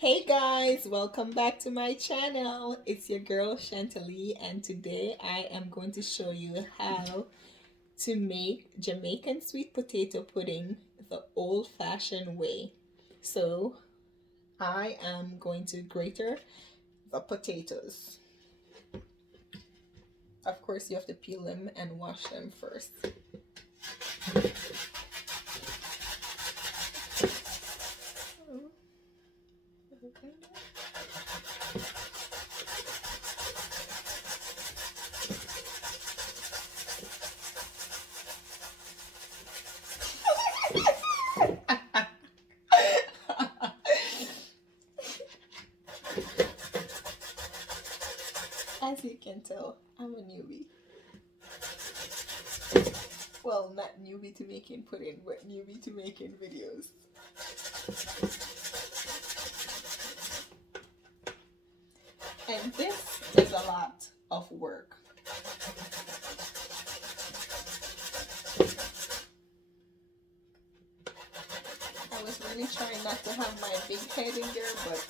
Hey guys, welcome back to my channel. It's your girl Chantalie, and today I am going to show you how to make Jamaican sweet potato pudding the old-fashioned way. So I am going to grater the potatoes. Of course, you have to peel them and wash them first. Okay. As you can tell, I'm a newbie. Well, not newbie to making pudding, but newbie to making videos. And this is a lot of work. I was really trying not to have my big head in there, but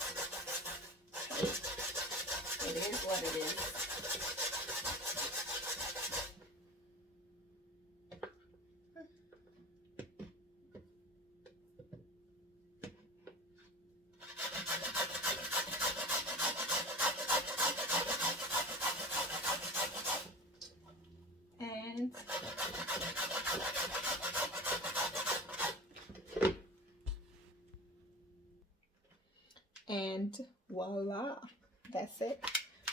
hey, it is what it is. And voila, that's it.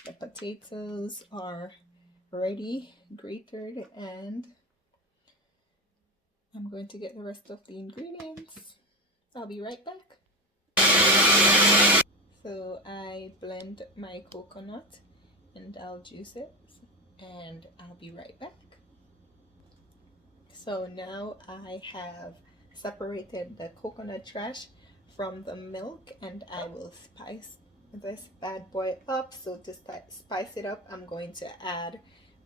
The potatoes are ready, grated, and I'm going to get the rest of the ingredients. I'll be right back. So I blend my coconut and I'll juice it, and I'll be right back. So now I have separated the coconut trash from the milk, and I will spice this bad boy up. So to spice it up, I'm going to add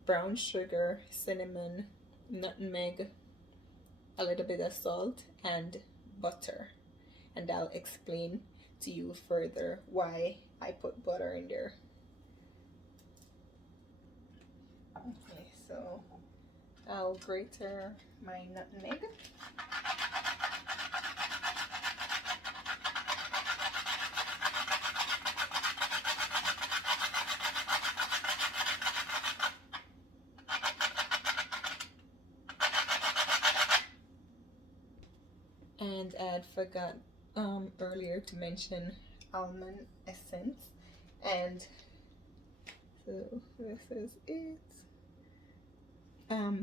brown sugar, cinnamon, nutmeg, a little bit of salt, and butter. And I'll explain to you further why I put butter in there. Okay, so I'll grate my nutmeg. And I forgot earlier to mention almond essence, and so this is it.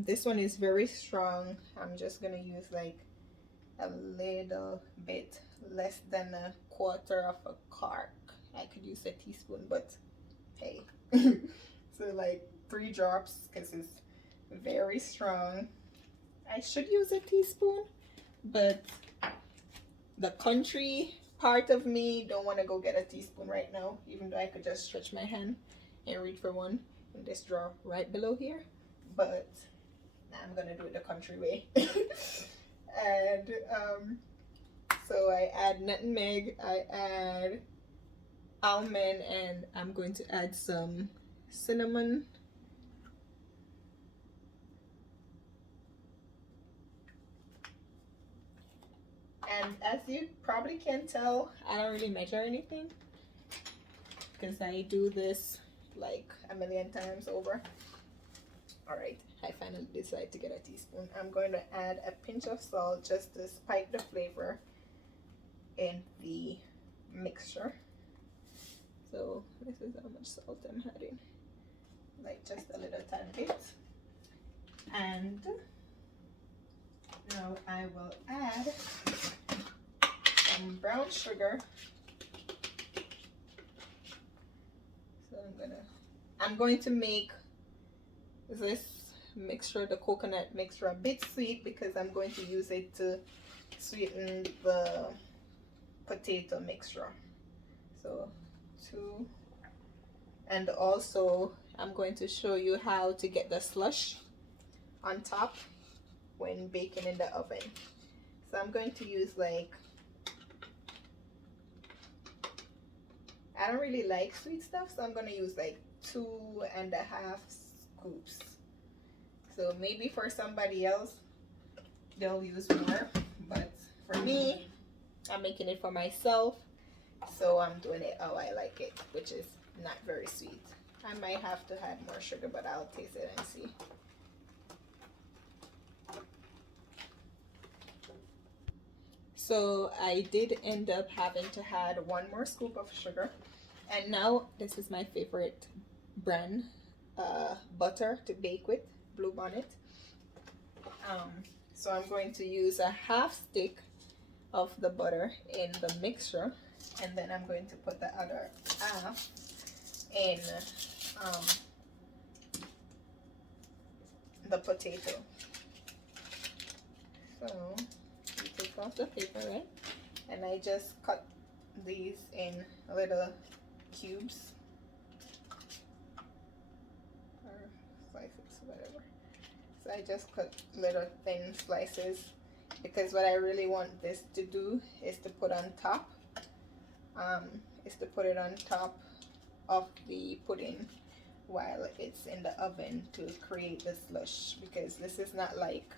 This one is very strong. I'm just gonna use like a little bit less than a quarter of a cork. I could use a teaspoon, but hey. So like 3 drops because it's very strong. I should use a teaspoon, but the country part of me don't want to go get a teaspoon right now, even though I could just stretch my hand and reach for one in this drawer right below here. But I'm gonna do it the country way. And so I add nutmeg, I add almond, and I'm going to add some cinnamon. And as you probably can tell, I don't really measure anything because I do this like a million times over. All right, I finally decided to get a teaspoon. I'm going to add a pinch of salt just to spike the flavor in the mixture. So this is how much salt I'm adding, like just a little tiny bit. And now I will add some brown sugar. So I'm going to make this mixture, the coconut mixture, a bit sweet because I'm going to use it to sweeten the potato mixture. So 2, and also I'm going to show you how to get the slush on top when baking in the oven. So I'm going to use like I don't really like sweet stuff, so I'm gonna use like 2.5 scoops. So maybe for somebody else they'll use more, but for me, I'm making it for myself, so I'm doing it how I like it, which is not very sweet. I might have to add more sugar, but I'll taste it and see. So I did end up having to add 1 more scoop of sugar. And now this is my favorite brand butter to bake with, Blue Bonnet. So I'm going to use a 1/2 stick of the butter in the mixture, and then I'm going to put the other 1/2 in the potato. So you take off the paper, right? And I just cut these in little cubes or slices, whatever. So I just cut little thin slices, because what I really want this to do is to put on top, it on top of the pudding while it's in the oven to create the slush, because this is not like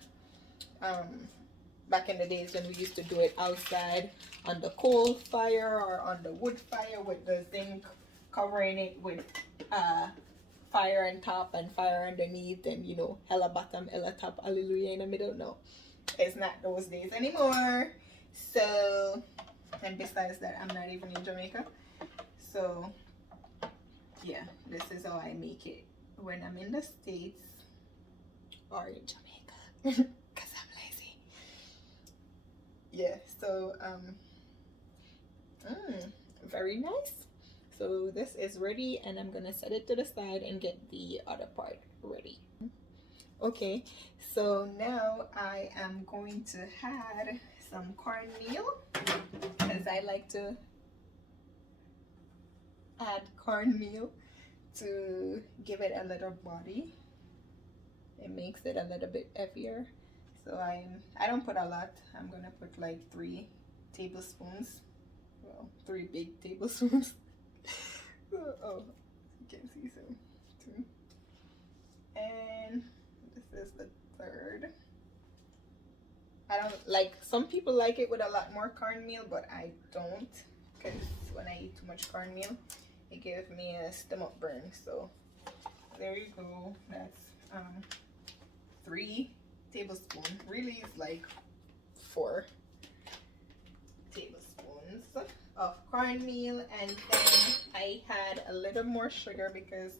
back in the days when we used to do it outside on the coal fire or on the wood fire with the zinc covering it with fire on top and fire underneath, and you know, hella bottom, hella top, hallelujah in the middle. No, it's not those days anymore. So, and besides that, I'm not even in Jamaica, so yeah, this is how I make it when I'm in the States or in Jamaica, because I'm lazy. Yeah, so very nice. So this is ready, and I'm gonna set it to the side and get the other part ready. Okay, so now I am going to add some cornmeal, because I like to add cornmeal to give it a little body. It makes it a little bit heavier. So I don't put a lot. I'm gonna put like 3 tablespoons. Well, 3 big tablespoons. Oh, you can see, so 2. And this is the 3rd. I don't like, some people like it with a lot more cornmeal, but I don't, because when I eat too much cornmeal, it gives me a stomach burn. So there you go. That's 3 tablespoons. Really is like 4 tablespoons of cornmeal, and then I had a little more sugar because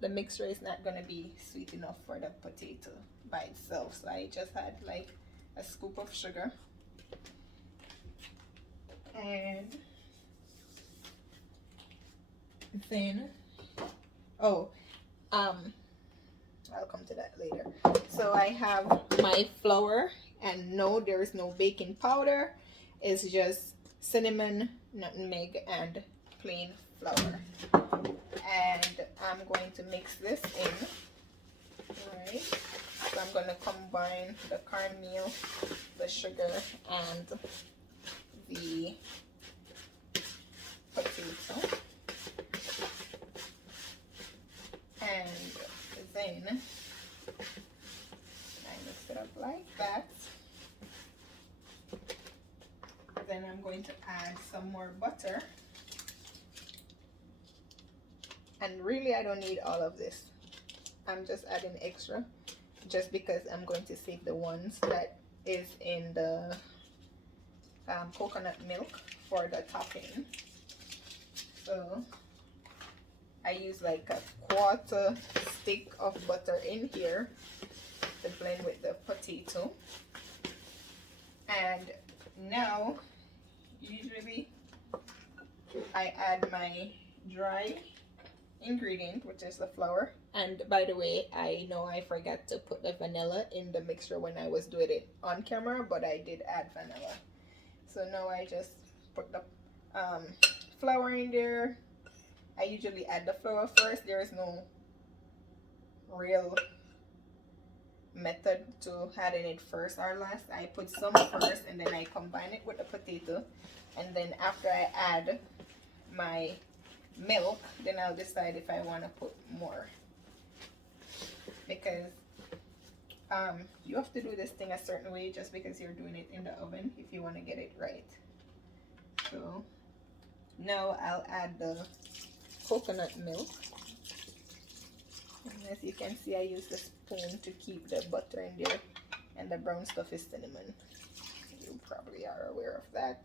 the mixture is not going to be sweet enough for the potato by itself. So I just had like a scoop of sugar, and then I'll come to that later. So I have my flour, and no, there is no baking powder. It's just cinnamon, nutmeg, and plain flour. And I'm going to mix this in. Alright. So I'm going to combine the cornmeal, the sugar, and the potato. And then I mix it up like that. Then I'm going to add some more butter. And really, I don't need all of this. I'm just adding extra just because I'm going to save the ones that is in the coconut milk for the topping. So I use like a 1/4 stick of butter in here to blend with the potato. And now usually I add my dry ingredient, which is the flour. And by the way, I know I forgot to put the vanilla in the mixture when I was doing it on camera, but I did add vanilla. So now I just put the flour in there. I usually add the flour first. There is no real method to adding it first or last. I put some first, and then I combine it with the potato, and then after I add my milk, then I'll decide if I want to put more, because you have to do this thing a certain way just because you're doing it in the oven if you want to get it right. So now I'll add the coconut milk, and as you can see, I use the spoon to keep the butter in there, and the brown stuff is cinnamon. You probably are aware of that.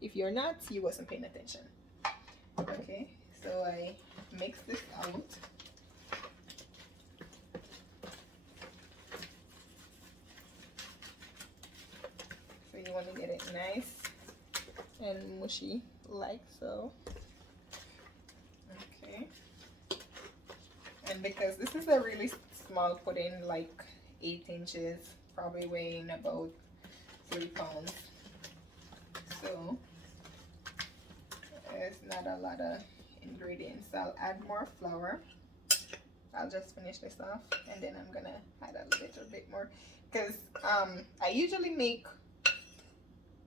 If you're not, you wasn't paying attention. Okay, so I mix this out. So you want to get it nice and mushy like so. Okay, and because this is a really small pudding, like 8 inches, probably weighing about 3 pounds, so there's not a lot of ingredients. I'll add more flour. I'll just finish this off, and then I'm gonna add a little bit more, because I usually make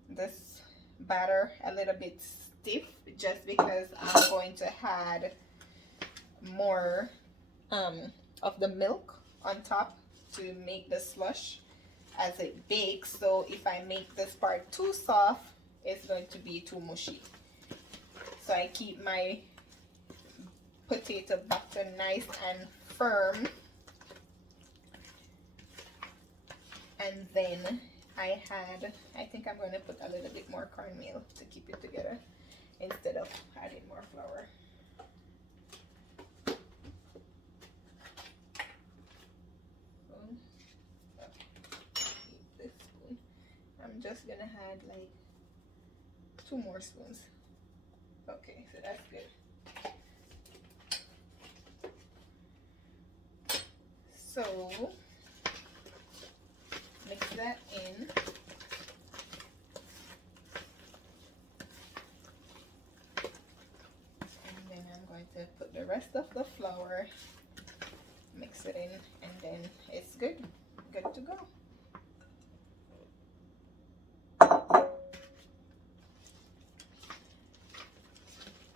this batter a little bit stiff just because I'm going to add more of the milk on top to make the slush as it bakes. So if I make this part too soft, it's going to be too mushy. So I keep my potato batter nice and firm, and then I think I'm going to put a little bit more cornmeal to keep it together instead of adding more flour. This spoon, I'm just gonna add like 2 more spoons. Okay, so that's good. So mix that in. And then I'm going to put the rest of the flour, mix it in, and then it's good to go.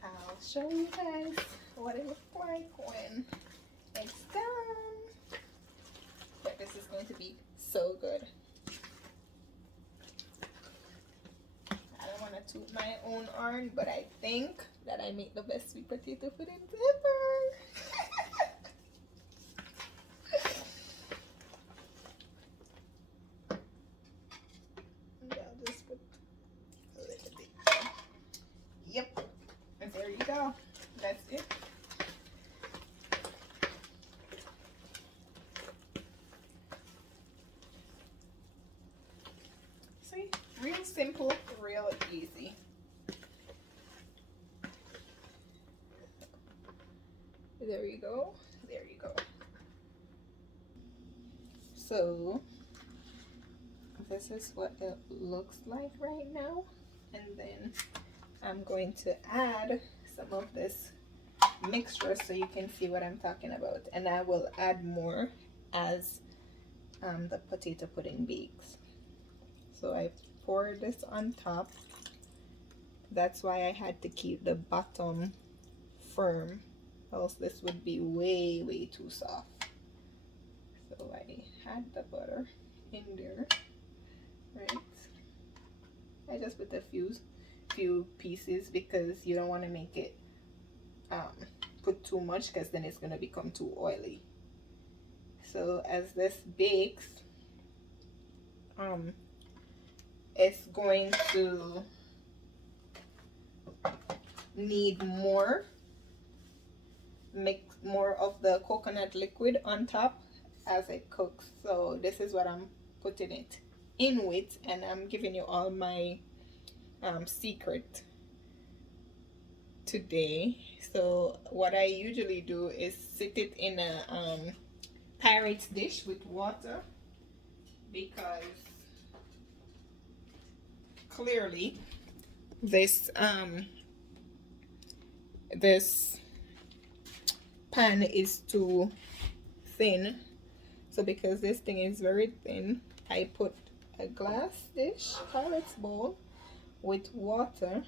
I'll show you guys what it looks like when it's done. But this is going to be so good. I don't want to toot my own horn, but I think that I make the best sweet potato pudding ever. I'll just put a little bit. Yep, and there you go. That's it. See, real simple, real easy. There you go. There you go. So this is what it looks like right now, and then I'm going to add some of this mixture so you can see what I'm talking about, and I will add more as the potato pudding bakes. So I pour this on top. That's why I had to keep the bottom firm, else this would be way too soft. So I had the butter in there, right? I just put a few pieces because you don't want to make it put too much, because then it's going to become too oily. So as this bakes, it's going to need more of the coconut liquid on top as it cooks. So this is what I'm putting it in with, and I'm giving you all my secret today. So what I usually do is sit it in a Pyrex dish with water, because clearly this this pan is too thin. So because this thing is very thin, I put a glass dish, Pyrex bowl with water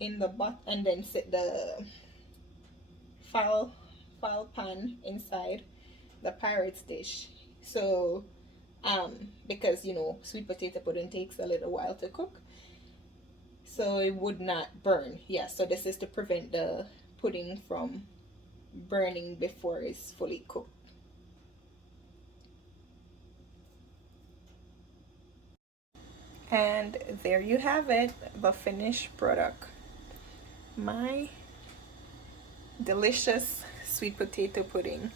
in the pot and then set the fowl pan inside the pirate's dish. So because you know sweet potato pudding takes a little while to cook, so it would not burn. Yeah, so this is to prevent the pudding from burning before it's fully cooked. And there you have it, the finished product. My delicious sweet potato pudding.